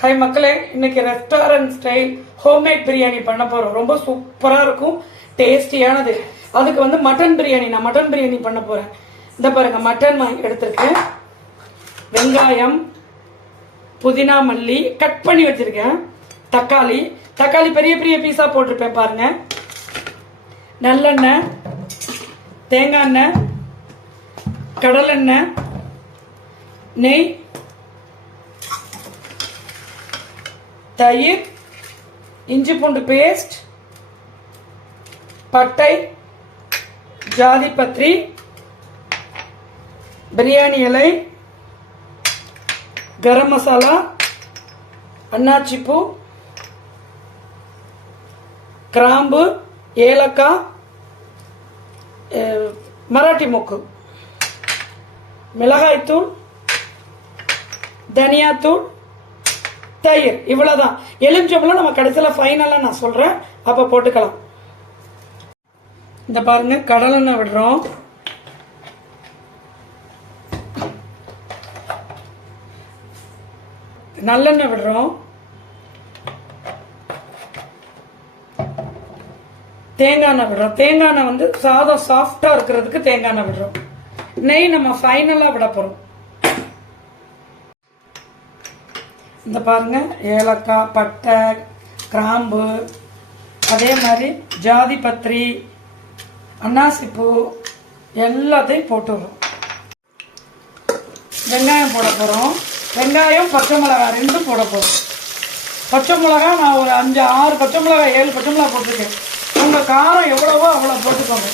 Hi மக்களே. இன்னைக்கு restaurant style homemade biryani பண்ண போறோம். ரொம்ப சூப்பரா இருக்கும். டேஸ்டியானது அதுக்கு வந்து மட்டன் பிரியாணி நான் மட்டன் பிரியாணி பண்ண போறேன். இந்த பாருங்க மட்டன் வாங்கி எடுத்திருக்கேன். வெங்காயம் புதினா மல்லி கட் பண்ணி வச்சிருக்கேன். தக்காளி. தக்காளி பெரிய பெரிய பீஸா போட்டிருப்பேன் பாருங்க. நல்லெண்ணெய் தேங்காய் எண்ணெய் கடலெண்ணெய் நெய் தயிர் இஞ்சி பூண்டு பேஸ்ட் பட்டை ஜாதி பத்திரி பிரியாணி இலை கரம் மசாலா அன்னாச்சிப்பூ கிராம்பு ஏலக்காய் மராட்டி மொக்கு மிளகாய்த்தூள் தனியாத்தூள் தயிர் இவ்வளவுதான். எலுமிச்சம்பழம் நம்ம கடைசியில் ஃபைனலாக நான் சொல்றேன். அப்போ போட்டுக்கலாம். இந்த பாருங்க கடலெண்ணெய் விடுறோம். நல்லெண்ணெய் விடுறோம். தேங்காய் எண்ணெய் விடுறோம். தேங்காய் எண்ணெய் வந்து சாதம் சாஃப்டா இருக்கிறதுக்கு தேங்காய் எண்ணெய் விடுறோம். நெய் நம்ம ஃபைனலா விட போறோம். இந்த பாருங்க ஏலக்காய் பட்டை கிராம்பு அதே மாதிரி ஜாதி பத்திரி அன்னாசிப்பூ எல்லாத்தையும் போட்டுடுறோம் வெங்காயம் போட போகிறோம் வெங்காயம் பச்சை மிளகா ரெண்டும் போட போகிறோம் பச்சை மிளகா நான் ஒரு அஞ்சு ஆறு பச்சை மிளகா ஏழு பச்சை மிளகா போட்டிருக்கேன். உங்கள் காரம் எவ்வளவோ அவ்வளோ போட்டுக்கோங்க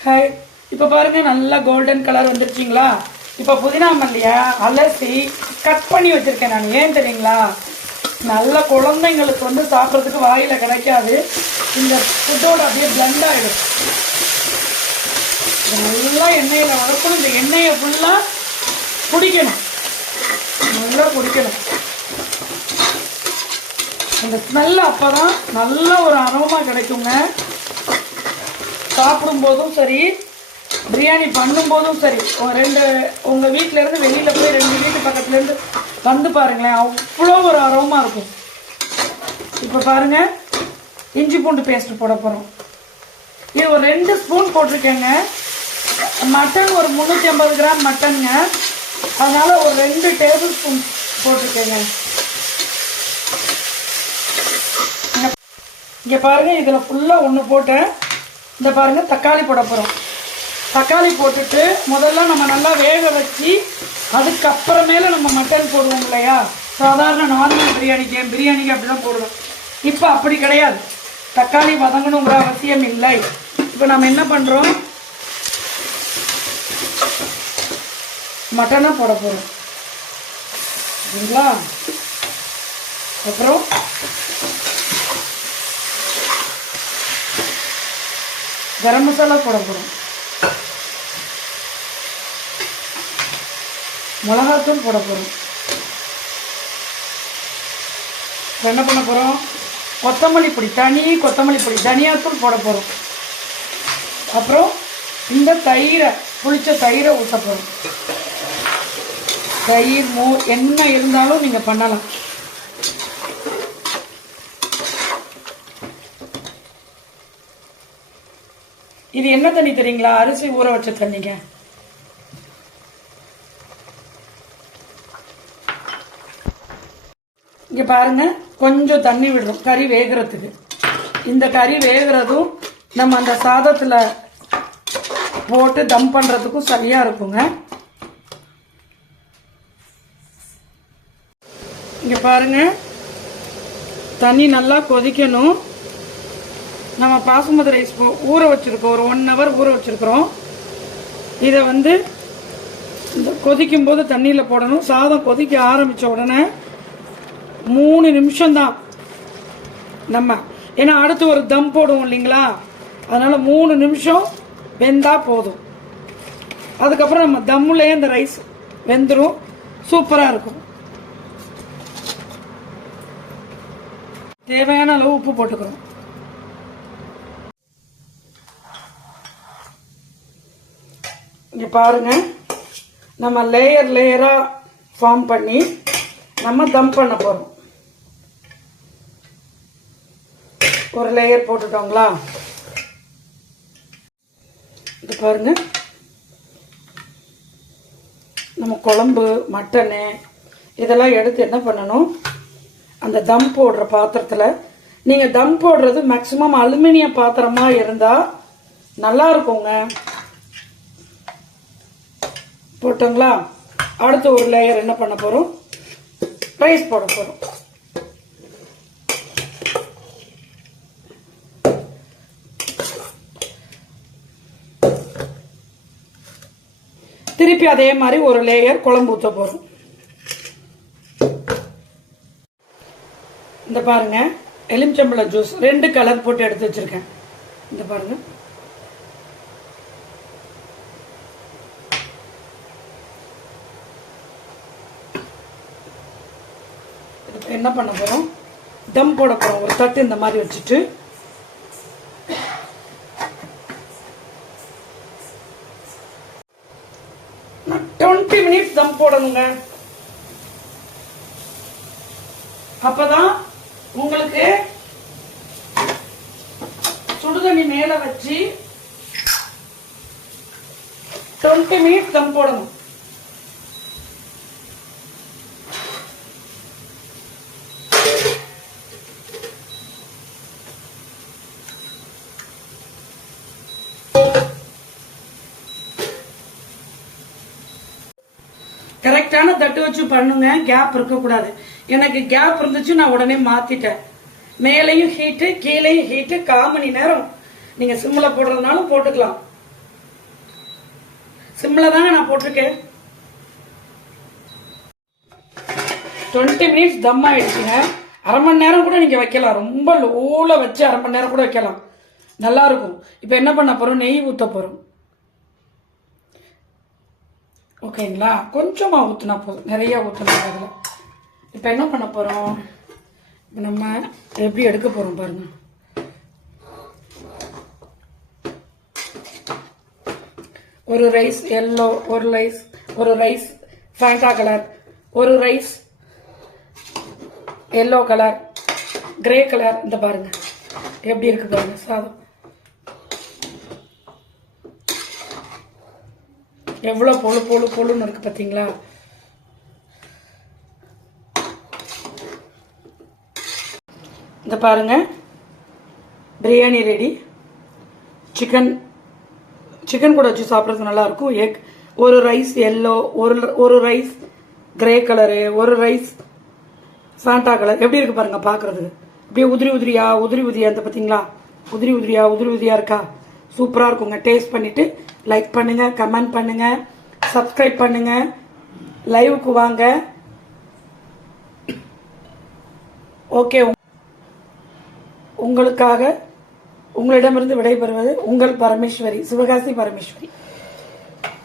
ஹாய் இப்போ பாருங்க நல்லா கோல்டன் கலர் வந்துருச்சிங்களா? இப்போ புதினா மல்லியை அலசி கட் பண்ணி வச்சிருக்கேன் நான். ஏன் தெரியுங்களா? நல்ல குழந்தைங்களுக்கு வந்து சாப்பிட்றதுக்கு வாயில கிடைக்காது. இந்த ஃபுட்டோட அப்படியே பிளண்ட் ஆகிடும் நல்லா எண்ணெயில் வளர்க்கணும் இந்த எண்ணெயை ஃபுல்லாக குடிக்கணும் நல்லா குடிக்கணும் இந்த ஸ்மெல் அப்பதான் நல்ல ஒரு அரோமா கிடைக்குங்க. சாப்பிடும்போதும் சரி பிரியாணி பண்ணும்போதும் சரி. ஒரு ரெண்டு உங்கள் வீட்டிலேருந்து வெளியில் போய் ரெண்டு வீட்டு பக்கத்துலேருந்து வந்து பாருங்களேன். அவ்வளோ ஒரு அரோமா இருக்கும். இப்போ பாருங்கள் இஞ்சி பூண்டு பேஸ்ட் போட போகிறோம் இது ஒரு ரெண்டு ஸ்பூன் போட்டிருக்கேங்க. மட்டன் ஒரு முந்நூற்றி ஐம்பது கிராம் மட்டனுங்க அதனால் ஒரு ரெண்டு டேபிள் ஸ்பூன் போட்டிருக்கேங்க. இங்கே பாருங்கள் இதில் ஃபுல்லாக ஒன்று போட்டேன் இந்த பாருங்க தக்காளி போட போகிறோம் தக்காளி போட்டுட்டு முதல்ல நம்ம நல்லா வேக வச்சு அதுக்கப்புறமேல நம்ம மட்டன் போடுவோம் இல்லையா? சாதாரண நார்மல் பிரியாணிக்கு பிரியாணிக்கு அப்படிதான் போடுவோம் இப்போ அப்படி கிடையாது. தக்காளி வதங்கணுங்கிற அவசியம் இல்லை. இப்போ நம்ம என்ன பண்றோம்? மட்டனை போட போகிறோம் சரிங்களா? அப்புறம் கரம் மசாலா போட போகிறோம் மிளகாத்தூள் போட போகிறோம் என்ன பண்ண போகிறோம் கொத்தமல்லி பொடி தனி கொத்தமல்லி பொடி தனியாத்தூள் போட போகிறோம் அப்புறம் இந்த தயிரை புளித்த தயிரை ஊற்ற போகிறோம் தயிர் மோ என்ன இருந்தாலும் நீங்கள் பண்ணலாம். இது என்ன தண்ணி தெரியுங்களா? அரிசி ஊற வச்ச தண்ணிங்க. இங்கே பாருங்க கொஞ்சம் தண்ணி விடுறோம் கறி வேகிறதுக்கு. இந்த கறி வேகிறதும் நம்ம அந்த சாதத்தில் போட்டு தம் பண்றதுக்கும் சரியா இருக்குங்க. இங்க பாருங்க தண்ணி நல்லா கொதிக்கணும். நம்ம பாசுமதி ரைஸ் ஊற வச்சிருக்கோம் ஒரு ஒன் ஹவர் ஊற வச்சிருக்கிறோம். இதை வந்து இந்த கொதிக்கும் போது தண்ணியில் போடணும். சாதம் கொதிக்க ஆரம்பிச்ச உடனே மூணு நிமிஷம்தான். நம்ம ஏன்னா அடுத்து ஒரு தம் போடுவோம் இல்லைங்களா? அதனால் மூணு நிமிஷம் வெந்தால் போதும். அதுக்கப்புறம் நம்ம தம்முலேயே இந்த ரைஸ் வெந்துடும் சூப்பராக இருக்கும். தேவையான அளவு உப்பு போட்டுக்கிறோம். இங்கே பாருங்க. நம்ம லேயர் லேயராக ஃபார்ம் பண்ணி நம்ம தம் பண்ண போகிறோம் ஒரு லேயர் போட்டுட்டோங்களா? இது பாருங்க. நம்ம குழம்பு மட்டனு இதெல்லாம் எடுத்து என்ன பண்ணணும்? அந்த தம் போடுற பாத்திரத்தில் நீங்கள் தம் போடுறது மேக்ஸிமம் அலுமினிய பாத்திரமாக இருந்தால் நல்லா இருக்குங்க. போட்டோங்களா? அடுத்து ஒரு லேயர் என்ன பண்ண போகிறோம் ரைஸ் போட போகிறோம் திருப்பி அதே மாதிரி ஒரு லேயர் குழம்பு ஊற்ற போகிறோம் இந்த பாருங்க எலுமிச்சம்பழம் ஜூஸ் ரெண்டு கலர் போட்டு எடுத்து வச்சிருக்கேன். இந்த பாருங்க. என்ன பண்ண போறோம்? தம் போட போறோம். ஒரு தட்டு இந்த மாதிரி வச்சுட்டு. டுவெண்ட்டி மினிட்ஸ் தம் போடணுங்க. அப்பதான் உங்களுக்கு சுடுதண்ணி மேல வச்சு டுவெண்ட்டி மினிட்ஸ் தம் போடணும். கட்டு வச்சு பண்ணுங்க கேப் இருக்கக்கூடாது. எனக்கு கேப் இருந்துச்சு நான் உடனே மாத்திட்டேன். மேலேயும் ஹீட்டு கீழேயும் ஹீட்டு கால் மணி நேரம். நீங்க சிம்ல போடுறதுனாலும் போட்டுக்கலாம். சிம்ல தாங்க நான் போட்டிருக்கேன். டுவெண்ட்டி மினிட்ஸ் தம் ஆயிடுச்சுங்க. அரை மணி நேரம் கூட நீங்க வைக்கலாம். ரொம்ப லோல வச்சு அரை மணி நேரம் கூட வைக்கலாம். நல்லா இருக்கும். இப்போ என்ன பண்ண போறோம்? நெய் ஊத்த போறோம். ஓகேங்களா? கொஞ்சமாக ஊற்றினா போதும் நிறைய ஊற்றினா அதில். இப்போ என்ன பண்ண போகிறோம் நம்ம எப்படி எடுக்க போகிறோம் பாருங்க. ஒரு ரைஸ் எல்லோ ஒரு ரைஸ் ஒரு ரைஸ் ஃபேண்டா கலர் ஒரு rice yellow colour grey colour இந்த பாருங்கள் எப்படி இருக்குது பாருங்கள் சாதம். எவ்வளோ பொழு பொழு பொழுன்னு இருக்குது பார்த்தீங்களா இந்த பாருங்கள் பிரியாணி ரெடி சிக்கன் சிக்கன் கூட வச்சு சாப்பிட்றது நல்லாயிருக்கும் எக் ஒரு ரைஸ் எல்லோ ஒரு ஒரு ரைஸ் கிரே கலரு ஒரு ரைஸ் சாண்டா கலர் எப்படி இருக்குது பாருங்கள் பார்க்குறது அப்படியே உதிரி உதிரியா உதிரி உதிரியா இந்த பார்த்தீங்களா உதிரி உதிரியா உதிரி உதிரியா இருக்கா? சூப்பராக இருக்குங்க. டேஸ்ட் பண்ணிவிட்டு லைக் பண்ணுங்கள் கமெண்ட் பண்ணுங்கள் சப்ஸ்கிரைப் பண்ணுங்கள் லைவுக்கு வாங்க. ஓகே உங்களுக்காக உங்களிடமிருந்து விடைபெறுவது உங்கள் பரமேஸ்வரி சிவகாசி பரமேஸ்வரி.